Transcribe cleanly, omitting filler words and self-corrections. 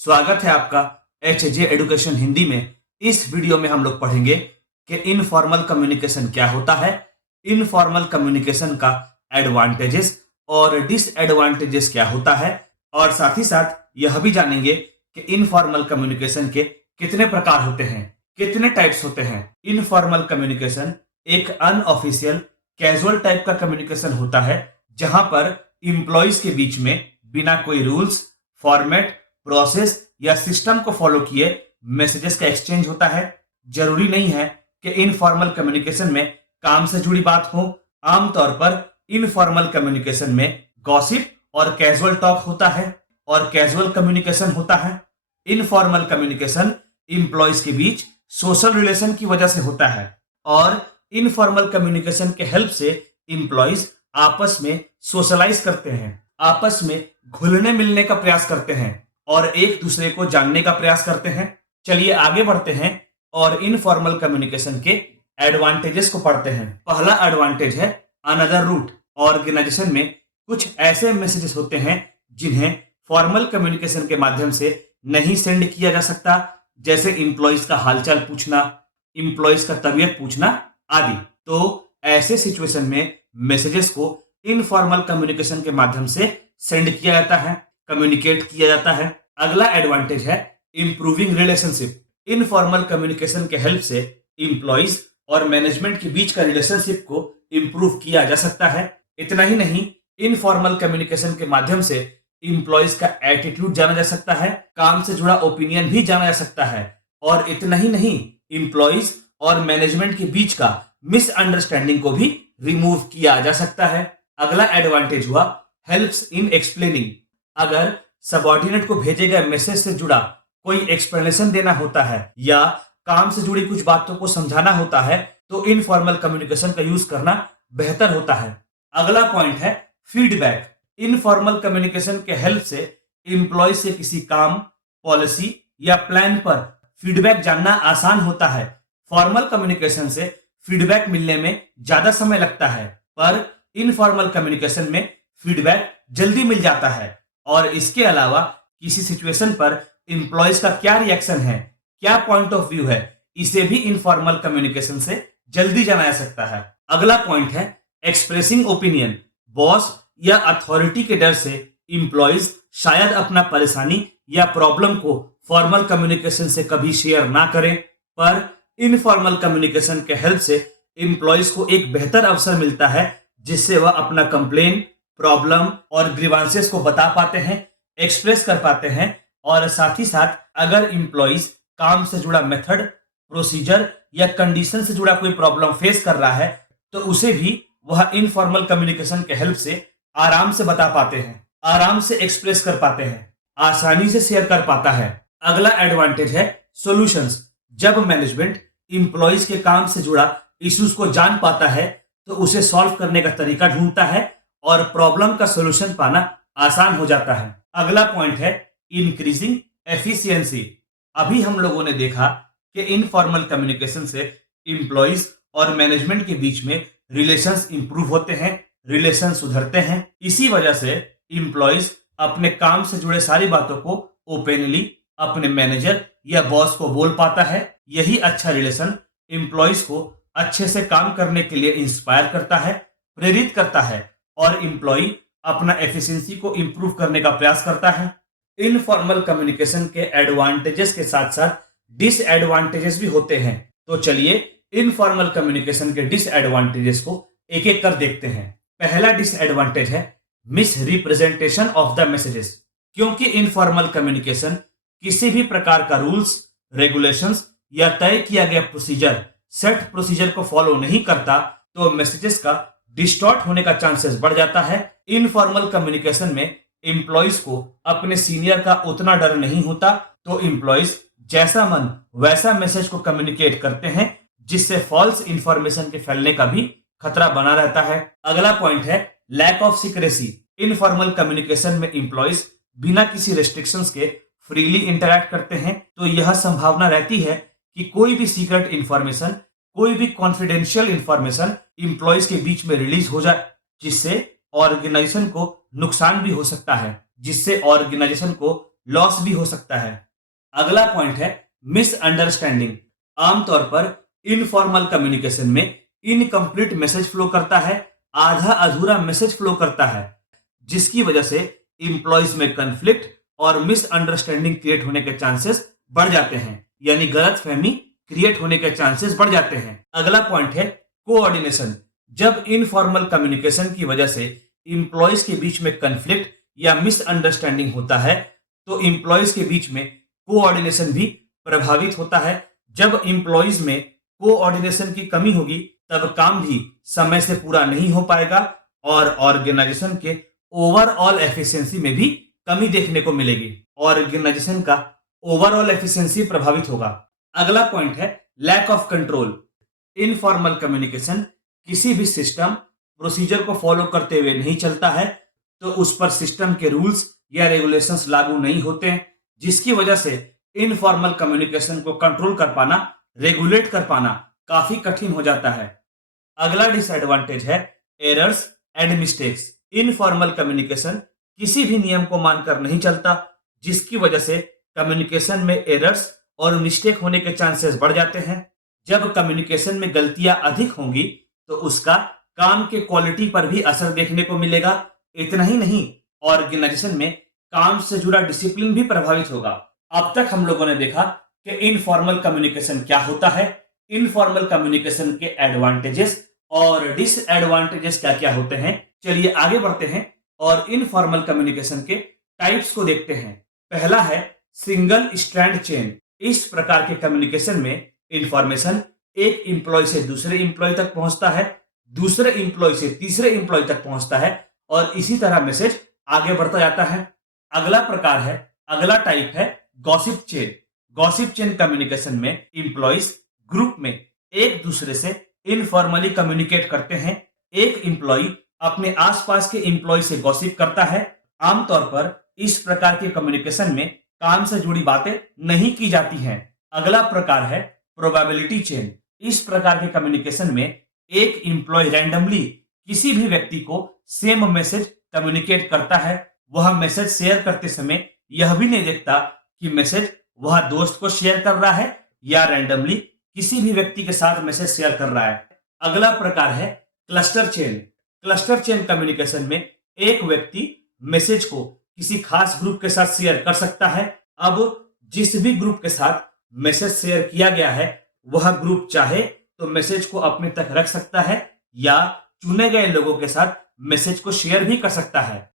स्वागत है आपका HJ एडुकेशन हिंदी में। इस वीडियो में हम लोग पढ़ेंगे कि इनफॉर्मल कम्युनिकेशन क्या होता है, इनफॉर्मल कम्युनिकेशन का एडवांटेजेस और डिसएडवांटेजेस क्या होता है, और साथ ही साथ यह भी जानेंगे कि इनफॉर्मल कम्युनिकेशन के कितने प्रकार होते हैं, कितने टाइप्स होते हैं। इनफॉर्मल कम्युनिकेशन एक अनऑफिशियल कैजुअल टाइप का कम्युनिकेशन होता है जहां पर इंप्लॉइज के बीच में बिना कोई रूल्स, फॉर्मेट, प्रोसेस या सिस्टम को फॉलो किए मैसेजेस का एक्सचेंज होता है। जरूरी नहीं है कि इनफॉर्मल कम्युनिकेशन में काम से जुड़ी बात हो। आमतौर पर इनफॉर्मल कम्युनिकेशन में गॉसिप और कैजुअल टॉक होता है और कैजुअल कम्युनिकेशन होता है। इनफॉर्मल कम्युनिकेशन इंप्लॉइज के बीच सोशल रिलेशन की वजह से होता है और इनफॉर्मल कम्युनिकेशन के हेल्प से इंप्लॉइज आपस में सोशलाइज करते हैं, आपस में घुलने मिलने का प्रयास करते हैं और एक दूसरे को जानने का प्रयास करते हैं। चलिए आगे बढ़ते हैं और इनफॉर्मल कम्युनिकेशन के एडवांटेजेस को पढ़ते हैं। पहला एडवांटेज है अनदर रूट। ऑर्गेनाइजेशन में कुछ ऐसे मैसेजेस होते हैं जिन्हें फॉर्मल कम्युनिकेशन के माध्यम से नहीं सेंड किया जा सकता, जैसे इंप्लॉइज का हालचाल पूछना, इंप्लॉइज का तबीयत पूछना आदि। तो ऐसे सिचुएशन में मैसेजेस को इनफॉर्मल कम्युनिकेशन के माध्यम से सेंड किया जाता है, कम्युनिकेट किया जाता है। अगला एडवांटेज है इंप्रूविंग रिलेशनशिप। इनफॉर्मल कम्युनिकेशन के हेल्प से इंप्लॉइज और मैनेजमेंट के बीच का रिलेशनशिप को इंप्रूव किया जा सकता है। इतना ही नहीं, इनफॉर्मल कम्युनिकेशन के माध्यम से इंप्लॉइज का एटीट्यूड जाना जा सकता है, काम से जुड़ा ओपिनियन भी जाना जा सकता है। और इतना ही नहीं, इंप्लॉइज और मैनेजमेंट के बीच का मिसअंडरस्टैंडिंग को भी रिमूव किया जा सकता है। अगला एडवांटेज हुआ हेल्प्स इन एक्सप्लेनिंग। अगर सबऑर्डिनेट को भेजे गए मैसेज से जुड़ा कोई एक्सप्लेनेशन देना होता है या काम से जुड़ी कुछ बातों को समझाना होता है तो इनफॉर्मल कम्युनिकेशन का यूज करना बेहतर होता है। अगला पॉइंट है फीडबैक। इनफॉर्मल कम्युनिकेशन के हेल्प से इंप्लॉय से किसी काम, पॉलिसी या प्लान पर फीडबैक जानना आसान होता है। फॉर्मल कम्युनिकेशन से फीडबैक मिलने में ज्यादा समय लगता है, पर इनफॉर्मल कम्युनिकेशन में फीडबैक जल्दी मिल जाता है। और इसके अलावा किसी सिचुएशन पर इंप्लॉइज का क्या रिएक्शन है, क्या पॉइंट ऑफ व्यू है, इसे भी इनफॉर्मल कम्युनिकेशन से जल्दी जाना जा सकता है। अगला पॉइंट है एक्सप्रेसिंग ओपिनियन। बॉस या अथॉरिटी के डर से इंप्लॉइज शायद अपना परेशानी या प्रॉब्लम को फॉर्मल कम्युनिकेशन से कभी शेयर ना करें, पर इनफॉर्मल कम्युनिकेशन के हेल्प से इंप्लॉइज को एक बेहतर अवसर मिलता है जिससे वह अपना कंप्लेन, प्रॉब्लम और ग्रीवांसेस को बता पाते हैं, एक्सप्रेस कर पाते हैं। और साथ ही साथ अगर इंप्लॉइज काम से जुड़ा मेथड, प्रोसीजर या कंडीशन से जुड़ा कोई प्रॉब्लम फेस कर रहा है तो उसे भी वह इनफॉर्मल कम्युनिकेशन के हेल्प से आराम से बता पाते हैं, आराम से एक्सप्रेस कर पाते हैं, आसानी से शेयर कर पाता है। अगला एडवांटेज है सॉल्यूशंस। जब मैनेजमेंट इंप्लॉइज के काम से जुड़ा इश्यूज को जान पाता है तो उसे सॉल्व करने का तरीका ढूंढता है और प्रॉब्लम का सॉल्यूशन पाना आसान हो जाता है। अगला पॉइंट है इंक्रीजिंग एफिशिएंसी। अभी हम लोगों ने देखा कि इनफॉर्मल कम्युनिकेशन से इंप्लॉइज और मैनेजमेंट के बीच में रिलेशंस इंप्रूव होते हैं, रिलेशन सुधरते हैं। इसी वजह से इंप्लॉइज अपने काम से जुड़े सारी बातों को ओपनली अपने मैनेजर या बॉस को बोल पाता है। यही अच्छा रिलेशन इंप्लॉइज को अच्छे से काम करने के लिए इंस्पायर करता है, प्रेरित करता है और इंप्लॉय अपना एफिशिएंसी को इंप्रूव करने का प्रयास करता है। इनफॉर्मल कम्युनिकेशन के एडवांटेजेस के साथ साथ डिसएडवांटेजेस भी होते हैं। तो चलिए इनफॉर्मल कम्युनिकेशन के डिसएडवांटेजेस को एक एक कर देखते हैं। पहला डिसएडवांटेज है miss representation of the messages. क्योंकि इनफॉर्मल कम्युनिकेशन किसी भी प्रकार का रूल्स, रेगुलेशंस या तय किया गया प्रोसीजर, सेट प्रोसीजर को फॉलो नहीं करता तो मैसेजेस का डिस्टॉर्ट होने का चांसेस बढ़ जाता है। इनफॉर्मल कम्युनिकेशन में इंप्लॉइज को अपने सीनियर का उतना डर नहीं होता, तो इंप्लॉइज जैसा मन वैसा मैसेज को कम्युनिकेट करते हैं, जिससे फॉल्स इंफॉर्मेशन के फैलने का भी खतरा बना रहता है। अगला पॉइंट है lack of secrecy. Informal communication में इंप्लॉइज बिना किसी रेस्ट्रिक्शंस के फ्रीली इंटरैक्ट करते हैं, तो यह संभावना रहती है कि कोई भी सीक्रेट इंफॉर्मेशन, कोई भी कॉन्फिडेंशियल इंफॉर्मेशन इंप्लॉइज के बीच में रिलीज हो जाए, जिससे ऑर्गेनाइजेशन को नुकसान भी हो सकता है, जिससे ऑर्गेनाइजेशन को लॉस भी हो सकता है। अगला पॉइंट है मिसअंडरस्टैंडिंग। आमतौर पर इनफॉर्मल कम्युनिकेशन में इनकम्प्लीट मैसेज फ्लो करता है, आधा अधूरा मैसेज फ्लो करता है, जिसकी वजह से इंप्लॉइज में कंफ्लिक्ट और मिसअंडरस्टैंडिंग क्रिएट होने के चांसेस बढ़ जाते हैं, यानी गलतफहमी क्रिएट होने के चांसेस बढ़ जाते हैं। अगला पॉइंट है कोऑर्डिनेशन। जब इनफॉर्मल कम्युनिकेशन की वजह से इंप्लॉइज के बीच में कंफ्लिक्ट या मिसअंडरस्टैंडिंग होता है, तो इंप्लॉइज के बीच में कोऑर्डिनेशन भी प्रभावित होता है। जब इंप्लॉइज में कोऑर्डिनेशन की कमी होगी, तब काम भी समय से पूरा नहीं हो पाएगा और ऑर्गेनाइजेशन के ओवरऑल एफिशिएंसी में भी कमी देखने को मिलेगी। ऑर्गेनाइजेशन का ओवरऑल एफिशिएंसी प्रभावित होगा। अगला पॉइंट है lack of control. Informal communication किसी भी सिस्टम प्रोसीजर को फॉलो करते हुए नहीं चलता है, तो उस पर सिस्टम के रूल्स या रेगुलेशंस लागू नहीं होते हैं, जिसकी वजह से इनफॉर्मल कम्युनिकेशन को कंट्रोल कर पाना, रेगुलेट कर पाना काफी कठिन हो जाता है। अगला डिसएडवांटेज है errors and mistakes. Informal communication किसी भी नियम को मानकर नहीं चलता, जिसकी वजह से कम्युनिकेशन में एरर्स और मिस्टेक होने के चांसेस बढ़ जाते हैं। जब कम्युनिकेशन में गलतियां अधिक होंगी, तो उसका काम के क्वालिटी पर भी असर देखने को मिलेगा। इतना ही नहीं, ऑर्गेनाइजेशन में काम से जुड़ा डिसिप्लिन भी प्रभावित होगा। अब तक हम लोगों ने देखा कि इनफॉर्मल कम्युनिकेशन क्या होता है, इनफॉर्मल कम्युनिकेशन के एडवांटेजेस और डिसएडवांटेजेस क्या क्या होते हैं। चलिए आगे बढ़ते हैं और इनफॉर्मल कम्युनिकेशन के टाइप्स को देखते हैं। पहला है सिंगल स्ट्रैंड चेन। इस प्रकार के कम्युनिकेशन में इंफॉर्मेशन एक इंप्लॉय से दूसरे इंप्लॉय तक पहुंचता है, दूसरे इंप्लॉय से तीसरे इंप्लॉय तक पहुंचता है और इसी तरह मैसेज आगे बढ़ता जाता है। अगला टाइप है gossip chain. Gossip chain communication में इंप्लॉइज ग्रुप में एक दूसरे से इनफॉर्मली कम्युनिकेट करते हैं। एक इंप्लॉय अपने आसपास के इंप्लॉय से गॉसिप करता है। आमतौर पर इस प्रकार के कम्युनिकेशन में काम से जुड़ी बातें नहीं की जाती हैं। अगला प्रकार है प्रोबेबिलिटी चेन। इस प्रकार के कम्युनिकेशन में एक इंप्लॉय रैंडमली किसी भी व्यक्ति को सेम मैसेज कम्युनिकेट करता है। वह मैसेज शेयर करते समय यह भी नहीं देखता कि मैसेज वह दोस्त को शेयर कर रहा है या रैंडमली किसी भी व्यक्ति के साथ मैसेज शेयर कर रहा है। अगला प्रकार है cluster chain. Cluster chain communication में एक व्यक्ति मैसेज को किसी खास ग्रुप के साथ शेयर कर सकता है। अब जिस भी ग्रुप के साथ मैसेज शेयर किया गया है, वह ग्रुप चाहे तो मैसेज को अपने तक रख सकता है या चुने गए लोगों के साथ मैसेज को शेयर भी कर सकता है।